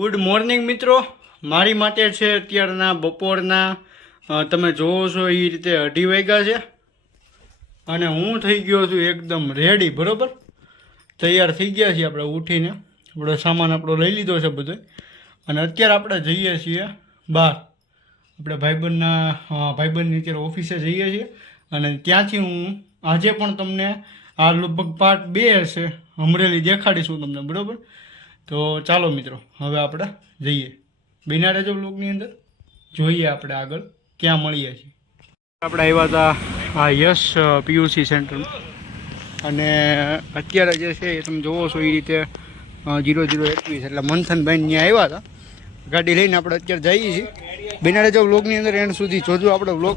Good morning મિત્રો. મારી માટે છે અત્યારના બપોરના તમે જોવો છો એ રીતે અઢી વાગ્યા છે. અને હું થઈ ગયો છું એકદમ રેડી બરાબર? તૈયાર થઈ ગયા છીએ આપણે ઉઠીને. આપણો સામાન આપણો લઈ લીધો છે બધો. અને અત્યારે આપણે જઈએ છીએ બહાર. આપણે ભાઈબંધના ભાઈબંધની અત્યારે ઓફિસે જઈએ છીએ. અને ત્યાંથી હું આજે પણ તમને આ લગભગ પાર્ટ બે હશે. અમરેલી દેખાડીશું તમને, બરોબર? તો ચાલો મિત્રો, હવે આપણે જઈએ. બિના રહેજો બ્લોગની અંદર જોઈએ આપણે આગળ ક્યાં મળીએ છીએ. આપણે આવ્યા હતા આ યશ પીયુસી સેન્ટરમાં. અને અત્યારે જે છે એ તમે જોવો છો એ રીતે જીરો જીરો એકવીસ. એટલે મંથનભાઈ ત્યાં આવ્યા હતા. ગાડી લઈને આપણે અત્યારે જઈએ છીએ. બિના રહેજો બ્લોગની અંદર એન્ડ સુધી જોજો આપણો બ્લોગ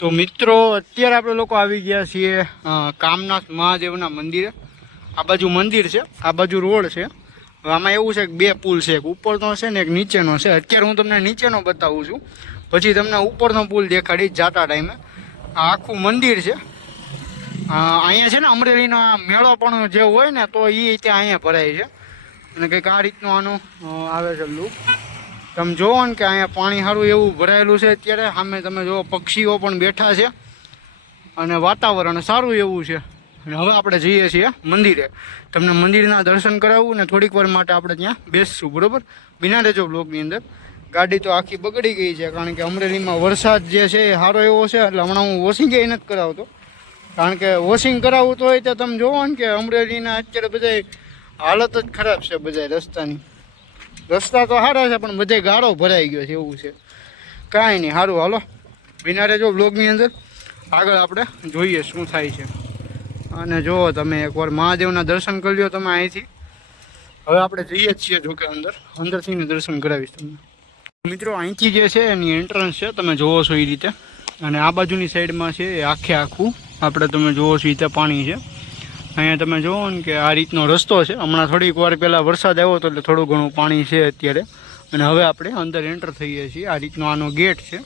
તો મિત્રો, અત્યારે આપણે લોકો આવી ગયા છીએ કામનાથ મહાદેવના મંદિરે. આ બાજુ મંદિર છે, આ બાજુ રોડ છે. હવે આમાં એવું છે કે બે પુલ છે, એક ઉપરનો છે ને એક નીચેનો છે. અત્યારે હું તમને નીચેનો બતાવું છું. પછી તમને ઉપરનો પુલ દેખાડીશ જાતા ટાઈમે. આ આખું મંદિર છે. અહીંયા છે ને અમરેલીનો મેળો પણ જે હોય ને, તો એ ત્યાં અહીંયા ભરાય છે. અને કંઈક આ રીતનું આનું આવે છે લુક. તમે જોવો ને કે અહીંયા પાણી સારું એવું ભરાયેલું છે અત્યારે. સામે તમે જુઓ પક્ષીઓ પણ બેઠા છે અને વાતાવરણ સારું એવું છે. અને હવે આપણે જઈએ છીએ મંદિરે. તમને મંદિરના દર્શન કરાવવું ને થોડીક વાર માટે આપણે ત્યાં બેસશું, બરાબર? બિના રેજો બ્લોકની અંદર. ગાડી તો આખી બગડી ગઈ છે, કારણ કે અમરેલીમાં વરસાદ જે છે એ સારો એવો છે. એટલે હમણાં હું વોશિંગ એ નથી કરાવતો. કારણ કે વોશિંગ કરાવવું તો હોય તો તમે જોવો ને કે અમરેલીના અત્યારે બધા હાલત જ ખરાબ છે બધા રસ્તાની. રસ્તા તો સારા છે, પણ બધે ગાળો ભરાઈ ગયો છે, એવું છે. કાંઈ નહીં સારું હાલો. બિનારે જો બ્લોગની અંદર આગળ આપણે જોઈએ શું થાય છે. અને જુઓ તમે એકવાર મહાદેવના દર્શન કરી લ્યો તમે અહીંથી. હવે આપણે જઈએ જ છીએ જોકે અંદર. અંદરથી દર્શન કરાવીશ તમને. મિત્રો, અહીંથી જે છે, એની એન્ટ્રન્સ છે, તમે જોવો છો એ રીતે. અને આ બાજુની સાઈડમાં છે આખે આખું. આપણે તમે જોવો છો એ રીતે પાણી છે. અહીંયા તમે જુઓ ને કે આ રીતનો રસ્તો છે. હમણાં થોડીક વાર પહેલાં વરસાદ આવ્યો હતો એટલે થોડું ઘણું પાણી છે અત્યારે. અને હવે આપણે અંદર એન્ટર થઈએ છીએ. આ રીતનો આનો ગેટ છે.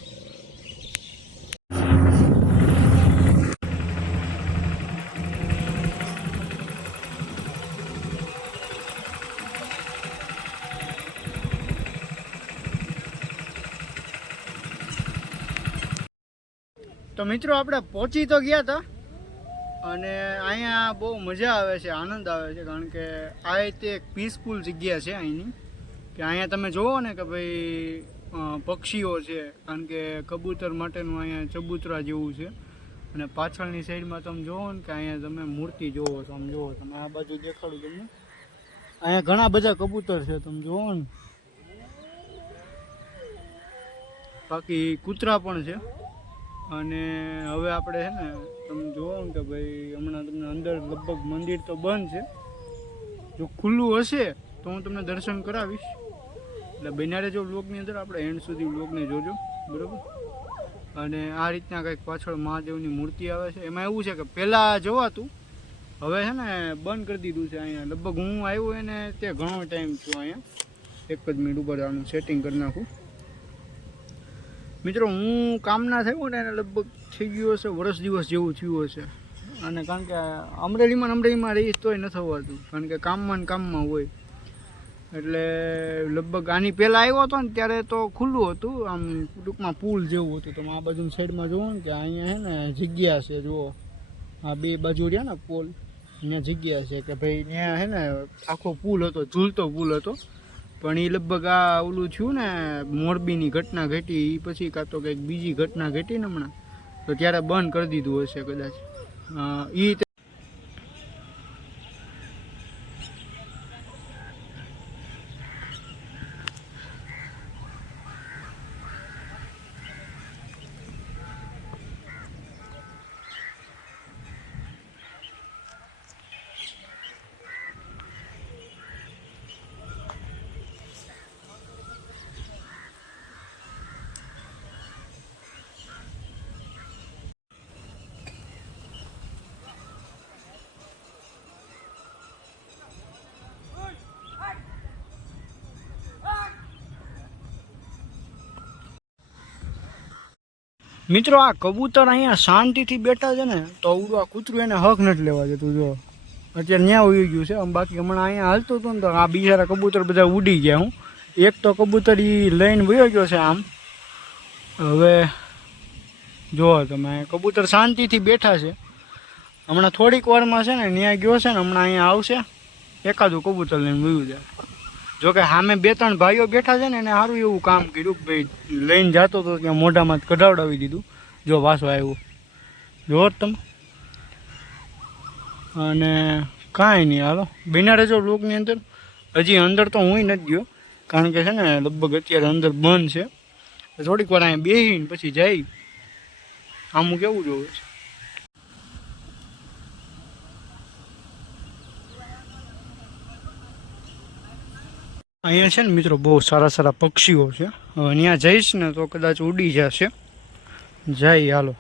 તો મિત્રો, આપણે પહોંચી તો ગયા હતા. અને અહીંયા બહુ મજા આવે છે, આનંદ આવે છે, કારણ કે આ રીતે એક પીસફુલ જગ્યા છે અહીંની. કે અહીંયા તમે જુઓ ને કે ભાઈ પક્ષીઓ છે, કારણ કે કબૂતર માટેનું અહીંયા ચબૂતરા જેવું છે. અને પાછળની સાઈડમાં તમે જુઓ ને કે અહીંયા તમે મૂર્તિ જુઓ છો, આમ જુઓ તમે આ બાજુ દેખાડું તમને. અહીંયા ઘણા બધા કબૂતર છે, તમે જુઓ ને. બાકી કૂતરા પણ છે. અને હવે આપણે છે ને, તમે જોવો કે ભાઈ, હમણાં તમને અંદર લગભગ મંદિર તો બંધ છે. જો ખુલ્લું હશે તો હું તમને દર્શન કરાવીશ. એટલે બિનારે જો વ્લોગની અંદર આપણે એન્ડ સુધી વ્લોગને જોજો, બરાબર? અને આ રીતના કંઈક પાછળ મહાદેવની મૂર્તિ આવે છે. એમાં એવું છે કે પહેલાં જોવાતું, હવે છે ને બંધ કરી દીધું છે અહીંયા. લગભગ હું આવ્યો એને તે ઘણો ટાઈમ થયો અહીંયા. એક જ મિનિટ ઉપર આનું સેટિંગ કરી નાખું. મિત્રો, હું કામના થયું ને એને લગભગ થઈ ગયું હશે વર્ષ દિવસ જેવું થયું હશે. અને કારણ કે અમરેલીમાં અમરેલીમાં રહીશ તોય ન થવાતું કારણ કે કામમાં ને કામમાં હોય. એટલે લગભગ આની પહેલાં આવ્યો હતો ને ત્યારે તો ખુલ્લું હતું, આમ ટૂંકમાં પુલ જેવું હતું. તમે આ બાજુની સાઈડમાં જુઓ ને, કે અહીંયા છે ને જગ્યા છે, જુઓ. આ બે બાજુ રહ્યા ને પુલ, ત્યાં જગ્યા છે, કે ભાઈ ત્યાં છે ને આખો પુલ હતો, ઝૂલતો પુલ હતો. પણ એ લગભગ આ ઓલું થયું ને, મોરબીની ઘટના ઘટી એ પછી કાં તો કંઈક બીજી ઘટના ઘટી ને હમણાં, તો ત્યારે બંધ કરી દીધું હશે કદાચ. એ મિત્રો, આ કબૂતર અહીંયા શાંતિથી બેઠા છે ને, તો આ કૂતરું એને હક નથી લેવા જતું જો. અત્યારે ન્યા ઉડી ગયું છે, આમ બાકી હમણાં અહીંયા હાલતું હતું ને, તો આ બિચારા કબૂતર બધા ઉડી ગયા, હું. એક તો કબૂતર એ લઈને વયો ગયો છે આમ. હવે જુઓ તમે, કબૂતર શાંતિથી બેઠા છે. હમણાં થોડીક વારમાં છે ને, ન્યા ગયો છે ને, હમણાં અહીંયા આવશે. એકાદું કબૂતર લઈને વયું જાય. જોકે સામે બે ત્રણ ભાઈઓ બેઠા છે ને એને સારું એવું કામ કર્યું કે ભાઈ લઈને જતો હતો ત્યાં મોઢામાં જ કઢાવડાવી દીધું. જો વાસો આવ્યો. જો તમે. અને કાંઈ નહીં, હાલો. બિના રહેજો બ્લોકની અંદર, હજી અંદર તો હું નથી ગયો, કારણ કે છે ને લગભગ અત્યારે અંદર બંધ છે. થોડીક વાર અહીંયા બેસીને પછી જઈ આમ કેવું જોવે છે. અહીંયા છે ને મિત્રો બહુ સારા સારા પક્ષીઓ છે. હવે ત્યાં જઈશ ને તો કદાચ ઉડી જશે. જાય હાલો.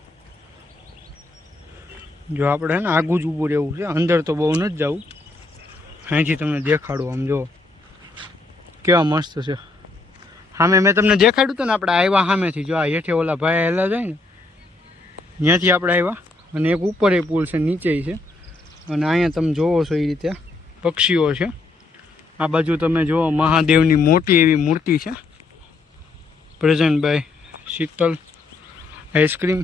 જો આપણે ને આગું જ ઊભું રહેવું છે. અંદર તો બહુ નથી જવું. અહીંથી તમને દેખાડું આમ જો. કેવા મસ્ત છે. સામે મેં તમને દેખાડ્યું હતું ને આપણે આવ્યા સામેથી. જો આ હેઠે ઓલા ભાઈ હેલા જાય ને. ત્યાંથી આપણે આવ્યા અને એક ઉપર એ પુલ છે નીચે છે. અને અહીંયા તમે જોવો છો એ રીતે પક્ષીઓ છે. આ બાજુ તમે જુઓ, મહાદેવની મોટી એવી મૂર્તિ છે. પ્રેઝન્ટ બાય શીતલ આઈસ્ક્રીમ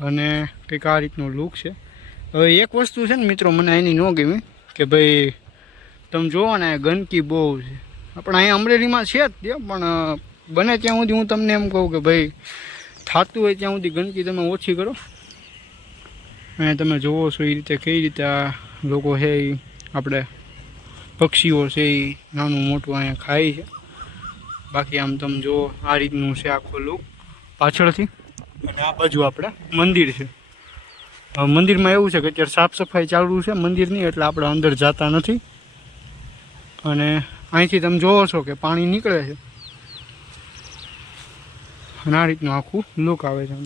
અને કંઈક આ રીતનો લુક છે. હવે એક વસ્તુ છે ને મિત્રો મને એની ન ગમી, કે ભાઈ તમે જુઓ ને ગંદકી બહુ છે. આપણે અહીંયા અમરેલીમાં છે જ તે પણ બને ત્યાં સુધી હું તમને એમ કહું કે ભાઈ થતું હોય ત્યાં સુધી ગંદકી તમે ઓછી કરો. અને તમે જુઓ છો એ રીતે કઈ રીતે આ લોકો છે એ આપણે પક્ષીઓ છે એ નાનું મોટું અહીંયા ખાય છે. બાકી આમ તમે જુઓ આ રીતનું છે આખું લુક પાછળથી અને આ બાજુ આપણે મંદિર છે. મંદિરમાં એવું છે કે અત્યારે સાફ સફાઈ ચાલુ છે મંદિરની એટલે આપણે અંદર જતા નથી. અને અહીંથી તમે જોવો છો કે પાણી નીકળે છે. અને આ રીતનું આખું લુક આવે છે.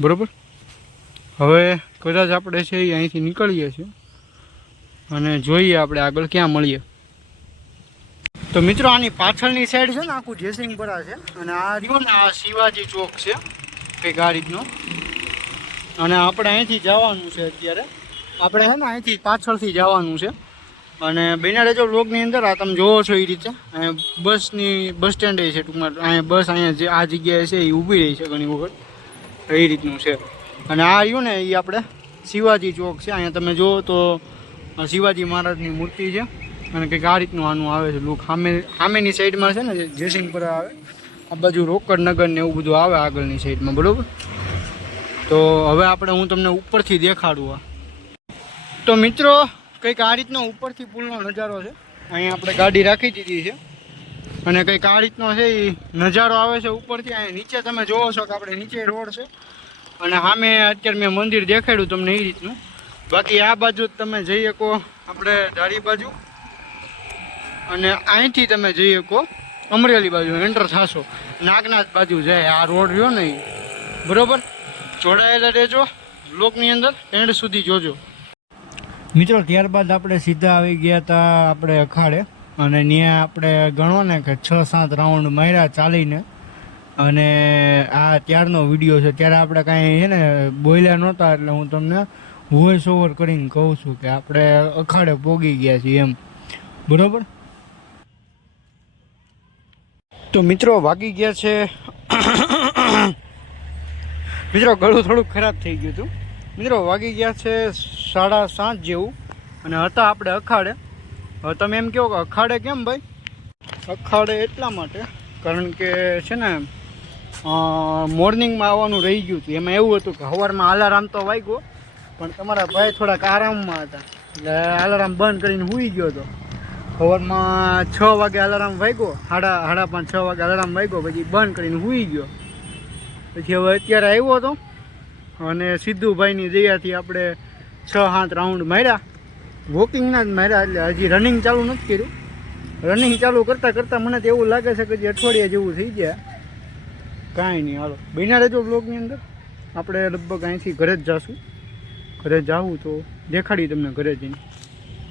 બરોબર? હવે કદાચ આપણે છે એ અહીંથી નીકળીએ છીએ. અને જોઈએ આપણે આગળ ક્યાં મળીએ. તો મિત્રો, આની પાછળની સાઈડ છે ને, આખું જેસિંગપરા છે. અને આ રહ્યો ને, આ શિવાજી ચોક છે આ રીતનો. અને આપણે અહીંથી જવાનું છે અત્યારે. આપણે છે ને, અહીંથી પાછળથી જવાનું છે. અને બેના રેજો બ્લોગની અંદર, આ તમે જોવો છો એ રીતે. અહીંયા બસની, બસ સ્ટેન્ડ છે ટૂંકમાં. અહીંયા બસ અહીંયા જે, આ જગ્યાએ છે, એ ઊભી રહી છે ઘણી વખત. એ રીતનું છે. અને આ રહ્યું ને, એ આપણે શિવાજી ચોક છે. અહીંયા તમે જુઓ તો આ શિવાજી મહારાજની મૂર્તિ છે અને કંઈક આ રીતનું આનું આવે છે લુક. સામે સામેની સાઈડમાં છે ને જયસિંહપુરા આવે, આ બાજુ રોકડનગર ને એવું બધું આવે આગળની સાઈડમાં, બરાબર? તો હવે આપણે હું તમને ઉપરથી દેખાડું આ. તો મિત્રો, કંઈક આ રીતનો ઉપરથી પુલનો નજારો છે. અહીંયા આપણે ગાડી રાખી દીધી છે. અને કંઈક આ રીતનો છે એ નજારો આવે છે ઉપરથી. અહીંયા નીચે તમે જોવો છો કે આપણે નીચે રોડ છે. અને સામે અત્યારે મેં મંદિર દેખાડ્યું તમને એ રીતનું. બાકી આ બાજુ તમે જઈ શકો આપણે ધારી બાજુ. અને અહીંથી તમે જઈ શકો અમરેલી બાજુ એન્ટર થશો નાગનાથ બાજુ જાય, આ રોડ રહ્યો ને. બરોબર? જોડાયેલા રહેજો બ્લોકની અંદર, એન્ડ સુધી જોજો. મિત્રો, ત્યારબાદ આપણે સીધા આવી ગયા હતા આપણે અખાડે. અને ત્યાં આપણે ગણો ને કે છ સાત રાઉન્ડ માર્યા ચાલીને. અને આ ત્યારનો વીડિયો છે. ત્યારે આપણે કાંઈ છે ને બોલ્યા નહોતા એટલે હું તમને વોઇસ ઓવર કરીને કહું છું કે આપણે અખાડે પોગી ગયા છીએ એમ. બરાબર? તો મિત્રો વાગી ગયા છે. મિત્રો, ગળું થોડુંક ખરાબ થઈ ગયું હતું. મિત્રો, વાગી ગયા છે સાડા સાત જેવું અને હતા આપણે અખાડે. હવે તમે એમ કહો કે અખાડે કેમ ભાઈ? અખાડે એટલા માટે, કારણ કે છે ને મોર્નિંગમાં આવવાનું રહી ગયું હતું. એમાં એવું હતું કે સવારમાં આલારામ તો વાગ્યો. પણ તમારા ભાઈ થોડાક આરામમાં હતા. એટલે અલાર્મ બંધ કરીને સૂઈ ગયો હતો સવારમાં છ વાગે અલાર્મ વાગ્યો, સાડા સાડા પાંચ, છ વાગે અલાર્મ વાગ્યો, પછી બંધ કરીને સૂઈ ગયો. પછી હવે અત્યારે આવ્યો હતો અને સિદ્ધુભાઈની દયાથી આપણે છ, સાત રાઉન્ડ માર્યા. વોકિંગના જ માર્યા, એટલે હજી રનિંગ ચાલુ નથી કર્યું. રનિંગ ચાલુ કરતાં કરતાં મને તો એવું લાગે છે કે જે અઠવાડિયા જેવું થઈ ગયા. કાંઈ નહીં, હાલો. બિના રહેજો બ્લોગની અંદર. આપણે લગભગ અહીંથી ઘરે જ જાશું. ઘરે જાવું તો દેખાડી તમને ઘરે જઈને.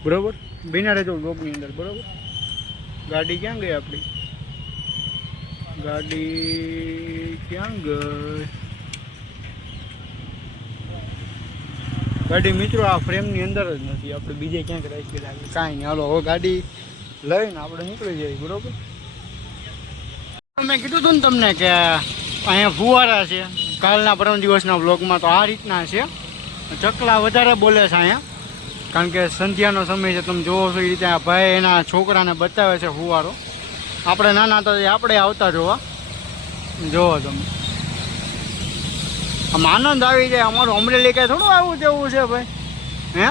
બરોબર? બિના રહેજો બ્લોગની અંદર, બરોબર? ગાડી ક્યાં ગઈ આપણી ગાડી ક્યાં ગઈ? ગાડી મિત્રો આ ફ્રેમની અંદર જ નથી, આપણે બીજે ક્યાંક રાખી લાગે કાંઈ નહીં. હાલો, હવે ગાડી લઈને આપણે નીકળી જઈએ, બરોબર? મેં કીધું હતું ને તમને કે અહીંયા ફુવારા છે. કાલના પરમ દિવસના બ્લોગમાં તો આ રીતના છે. ચકલા વધારે બોલે છે અહીંયા. કારણ કે સંધ્યાનો સમય છે, તમે જોવો છો એ રીતે આ ભાઈ એના છોકરાને બતાવે છે ફુવારો આપણે નાના હતા આપણે આવતા જોવા. જોવો તમે. આમ આનંદ આવી જાય, અમારું અમરેલી કાંઈ થોડું આવું તેવું છે ભાઈ. હે?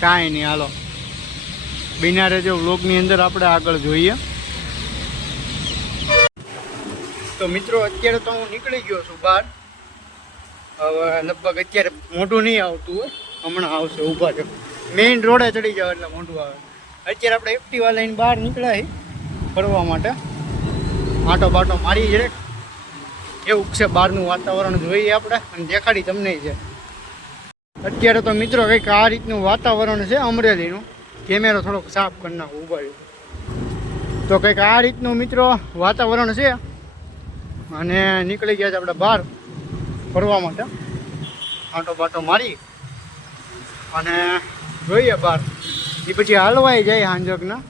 કાંઈ નહીં, હાલો. બિના રહેજો વ્લોગની અંદર આપણે આગળ જોઈએ. તો મિત્રો, અત્યારે તો હું નીકળી ગયો છું બહાર. હવે લગભગ અત્યારે મોઢું નહીં આવતું હોય હમણાં આવશે, ઊભા છે મેઇન રોડે ચડી જાવ એટલે મોઢું આવે. અત્યારે આપણે એક્ટિવા લઈને બહાર નીકળાય ફરવા માટે. આટો બાટો મારી જડે એવું છે, બહારનું વાતાવરણ જોઈએ આપણે, અને દેખાડી તમને છે. અત્યારે તો મિત્રો કંઈક આ રીતનું વાતાવરણ છે, અમરેલીનું. કેમેરો થોડોક સાફ કરી નાખો, ઊભા. તો કંઈક આ રીતનું મિત્રો વાતાવરણ છે. અને નીકળી ગયા છે આપણે બહાર. ફરવા માટે. આંટો બાટો મારી અને જોઈએ બહાર. એ પછી હાલવાઈ જાય હાંજકના.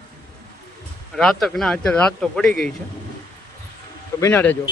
રાતકના, અત્યારે રાત તો પડી ગઈ છે. તો બિના રહેજો